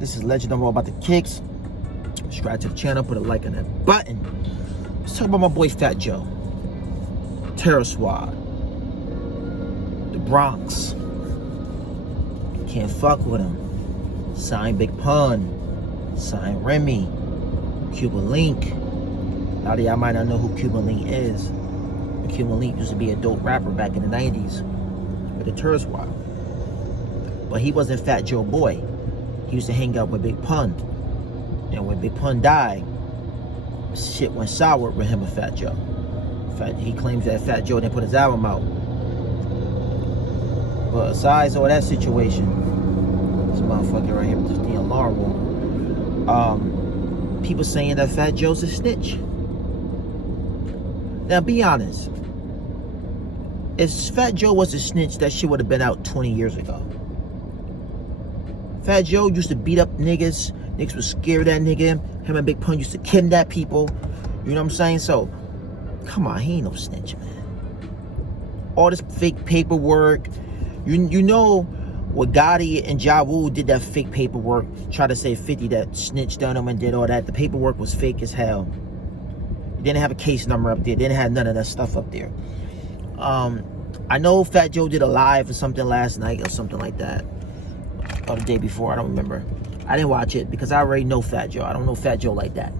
This is Legend of All About the Kicks. Subscribe to the channel, put a like on that button. Let's talk about my boy Fat Joe. Terror Squad. The Bronx. Can't fuck with him. Sign Big Pun. Sign Remy. Cuban Link. A lot of y'all might not know who Cuban Link is. But Cuban Link used to be a dope rapper back in the 90s with the Terror Squad. But he wasn't Fat Joe boy. He used to hang out with Big Pun. And when Big Pun died, shit went sour with him and Fat Joe. He claims that Fat Joe didn't put his album out. But besides all that situation, this motherfucker right here with this damn alarm wall. People saying that Fat Joe's a snitch. Now be honest. If Fat Joe was a snitch, that shit would have been out 20 years ago. Fat Joe used to beat up niggas. Niggas was scared of that nigga. Him and Big Pun used to kidnap people. You know what I'm saying? So, come on, he ain't no snitch, man. All this fake paperwork. You know what Gotti and Ja Rule did that fake paperwork. Tried to say 50 that snitched on him and did all that. The paperwork was fake as hell. It didn't have a case number up there. Didn't have none of that stuff up there. I know Fat Joe did a live or something last night or something like that. Or the day before, I don't remember. I didn't watch it because I already know Fat Joe. I don't know Fat Joe like that.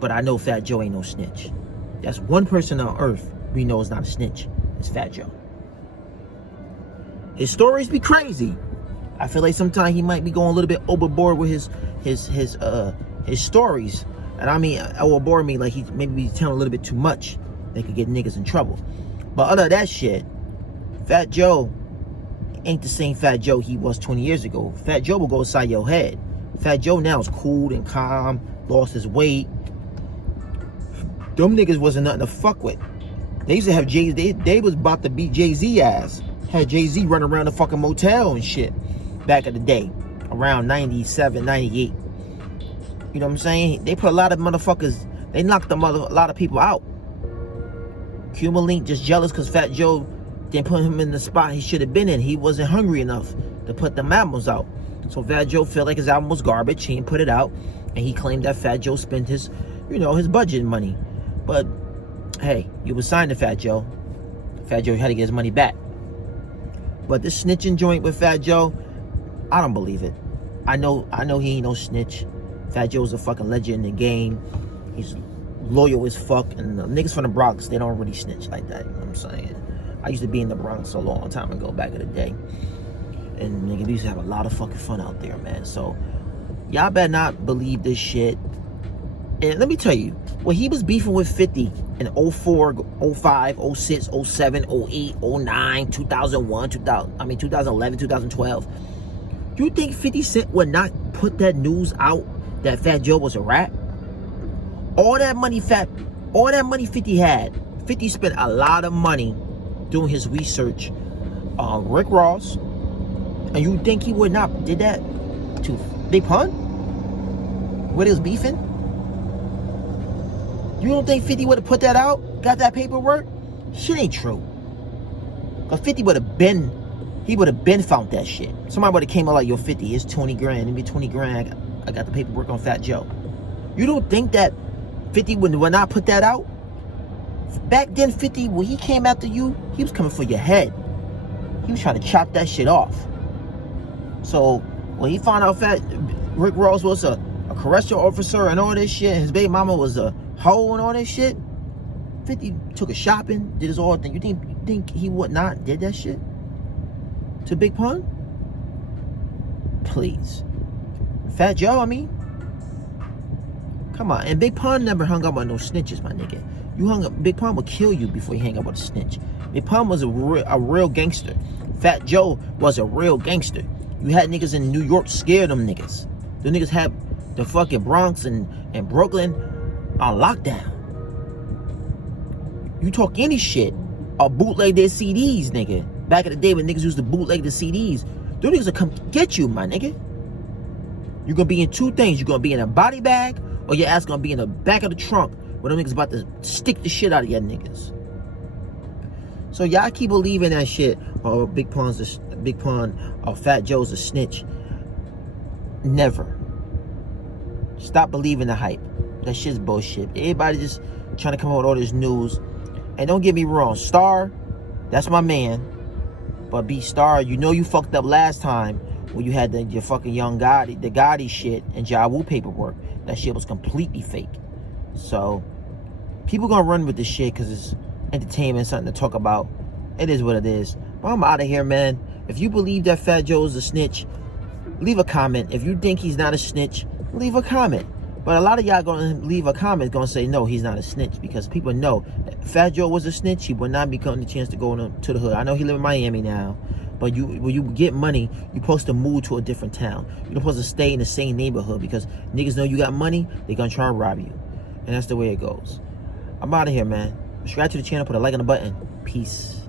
But I know Fat Joe ain't no snitch. That's one person on earth we know is not a snitch. It's Fat Joe. His stories be crazy. I feel like sometimes he might be going a little bit overboard with his stories. And I mean, overboard me like he maybe be telling a little bit too much. They could get niggas in trouble. But other than that shit, Fat Joe ain't the same Fat Joe he was 20 years ago. Fat Joe will go inside your head. Fat Joe now is cool and calm, lost his weight. Them niggas wasn't nothing to fuck with. They used to have Jay-Z, they was about to beat Jay-Z ass. Had Jay-Z running around the fucking motel and shit back in the day. Around 97, 98. You know what I'm saying? They put a lot of motherfuckers, they knocked a lot of people out. Cuban Link just jealous because Fat Joe didn't put him in the spot he should have been in. He wasn't hungry enough to put them albums out. So Fat Joe felt like his album was garbage. He didn't put it out. And he claimed that Fat Joe spent his, his budget money. But, hey, you was signed to Fat Joe. Fat Joe had to get his money back. But this snitching joint with Fat Joe, I don't believe it. I know he ain't no snitch. Fat Joe's a fucking legend in the game. He's loyal as fuck. And the niggas from the Bronx, they don't really snitch like that. You know what I'm saying? I used to be in the Bronx a long time ago, back in the day. And nigga, we used to have a lot of fucking fun out there, man. So, y'all better not believe this shit. And let me tell you, when he was beefing with 50 in 04, 05, 06, 07, 08, 09, 2001, 2011, 2012, you think 50 Cent would not put that news out that Fat Joe was a rat? All that money 50 had, 50 spent a lot of money doing his research on Rick Ross, and you think he would not did that to Big Pun? Where he was beefing? You don't think 50 would have put that out? Got that paperwork? Shit ain't true. Cause 50 would have been, he would have been found that shit. Somebody would have came out like, yo, 50, it's 20 grand. Give me 20 grand. I got the paperwork on Fat Joe. You don't think that 50 would not put that out? Back then, 50, when he came after you, he was coming for your head. He was trying to chop that shit off. So, when he found out Rick Ross was a correctional officer and all this shit, and his baby mama was a hoe and all this shit, 50 took a shopping, did his all thing. You think he would not did that shit to Big Pun? Please. Fat Joe, I mean. Come on. And Big Pun never hung up on no snitches, my nigga. You hung up, Big Pun would kill you before you hang up with a snitch. Big Pun was a real gangster. Fat Joe was a real gangster. You had niggas in New York scared them niggas. The niggas had the fucking Bronx and Brooklyn on lockdown. You talk any shit or bootleg their CDs, nigga. Back in the day when niggas used to bootleg the CDs, those niggas will come get you, my nigga. You're gonna be in two things. You're gonna be in a body bag, or your ass gonna be in the back of the trunk where them niggas about to stick the shit out of your niggas. So y'all keep believing that shit. Or Big Pun or Fat Joe's a snitch. Never. Stop believing the hype. That shit's bullshit. Everybody just trying to come out with all this news. And don't get me wrong, Star, that's my man. But B Star, you know you fucked up last time when you had your fucking young Gotti, the Gotti shit and Ja Rule paperwork. That shit was completely fake. So people gonna run with this shit because it's entertainment, something to talk about. It is what it is. But I'm out of here, man. If you believe that Fat Joe is a snitch, leave a comment. If you think he's not a snitch, leave a comment. But a lot of y'all gonna leave a comment gonna say no, he's not a snitch, because people know that Fat Joe was a snitch. He would not be getting the chance to go to the hood. I know he live in Miami now, but when you get money, you're supposed to move to a different town. You're not supposed to stay in the same neighborhood, because niggas know you got money, they're gonna try and rob you. And that's the way it goes. I'm out of here, man. Subscribe to the channel, put a like on the button. Peace.